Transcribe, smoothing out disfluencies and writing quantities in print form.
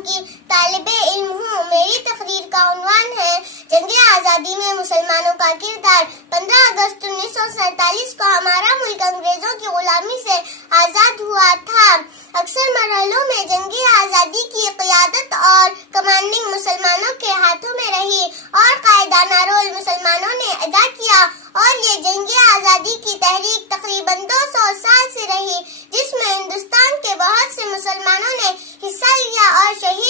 کی طالب علم ہوں۔ میری تقریر کا عنوان ہے جنگ آزادی میں مسلمانوں کا کردار۔ 15 اگست 1947 کو ہمارا ملک انگریزوں کی غلامی سے آزاد ہوا تھا۔ اکثر مرحلوں میں جنگ آزادی کی قیادت اور کمانڈنگ مسلمانوں کے ہاتھوں میں رہی اور قائدانہ رول مسلمانوں نے ادا کیا، اور یہ جنگ آزادی کی تحریک تقریباً 200 سال سے رہی، جس میں ہندوستان کے بہت سے مسلمانوں نے حصہ لیا اور شہید